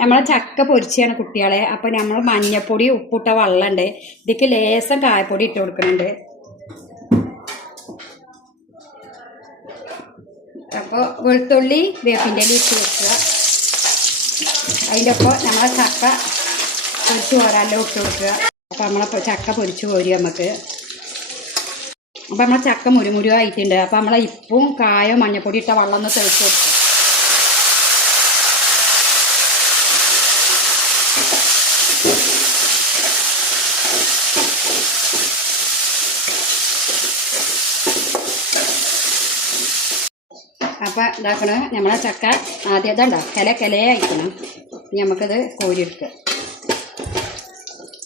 നമ്മളെ ചക്ക പൊരിച്ചാണ് കുട്ടികളെ. അപ്പോൾ നമ്മൾ മഞ്ഞപ്പൊടി ഉപ്പിട്ട വെള്ളമുണ്ട്, ഇതിക്ക് ലേസം കായപ്പൊടി ഇട്ട് കൊടുക്കുന്നുണ്ട്. അപ്പോൾ വെളുത്തുള്ളി വേപ്പിൻ്റെ ഇല ഇട്ട് വെക്കുക. അതിൻ്റെ ഒപ്പം നമ്മളെ ചക്ക പൊരിച്ച് പോരാല്ലോ ഇട്ട് കൊടുക്കുക. അപ്പോൾ നമ്മളെ ചക്ക പൊരിച്ച് പോരും നമുക്ക്. അപ്പോൾ നമ്മളെ ചക്ക മുരുമുരുവായിട്ടുണ്ട്. അപ്പോൾ നമ്മളെ ഇപ്പും കായോ മഞ്ഞപ്പൊടി ഇട്ട വെള്ളം ഒന്ന് തെളിച്ച് കൊടുക്കുക. അപ്പോൾ ഇതാക്കണം നമ്മളെ ചക്ക ആദ്യം ഇതുണ്ടോ കിലയായിക്കണം. നമുക്കത് കോരിയെടുക്കുക.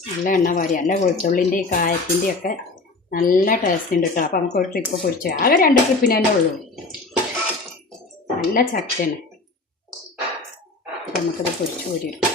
നല്ല എണ്ണ പാരി, നല്ല വെളുത്തുള്ളിൻ്റെ കായത്തിൻ്റെ ഒക്കെ നല്ല ടേസ്റ്റ് ഉണ്ട് കേട്ടോ. അപ്പോൾ നമുക്ക് ഒരു ട്രിപ്പ് പൊരിച്ച് ആകെ 2 ട്രിപ്പിന് തന്നെ ഉള്ളൂ. നല്ല ചക്കയാണ്. നമുക്കത് പൊരിച്ച് കോരിയെടുക്കാം.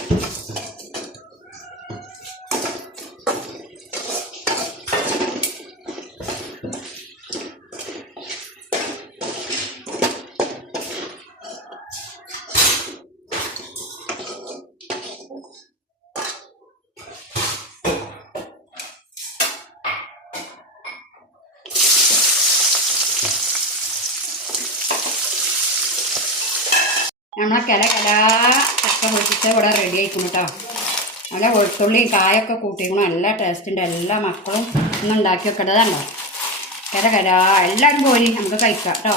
നമ്മളെ ചക്ക പൊരിച്ച ഇവിടെ റെഡി ആയിക്കണം കേട്ടോ. നല്ല വെളുത്തുള്ളിയും കായൊക്കെ കൂട്ടിക്കണം. നല്ല ടേസ്റ്റുണ്ട്. എല്ലാ മക്കളും ഒന്ന് ഉണ്ടാക്കി വെക്കേണ്ടതാണോ. എല്ലാവരും പോരി നമുക്ക് കഴിക്കാം കേട്ടോ.